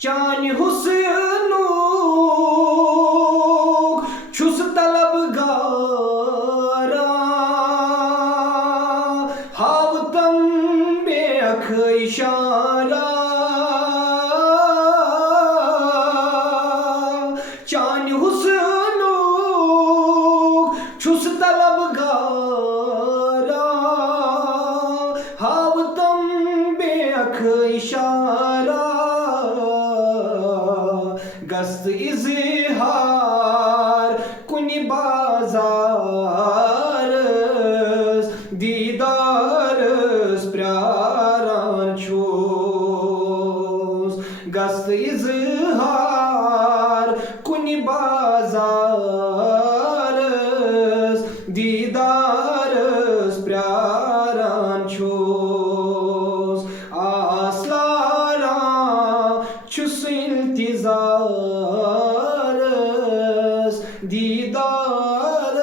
चान हुस्नूक छुस तलबगारा हावतम बेअख इशारा चान हुस्नूक छुस तलबगारा हावतम बेअख इशारा गस्त इज़हार कुनि बाज़ारस दीदारस प्यारान छुस गस्त इज़हार कुनि बाज़ारस दीदारस प्यारान छुस आसलारा छुस इंतज़ारस दीदार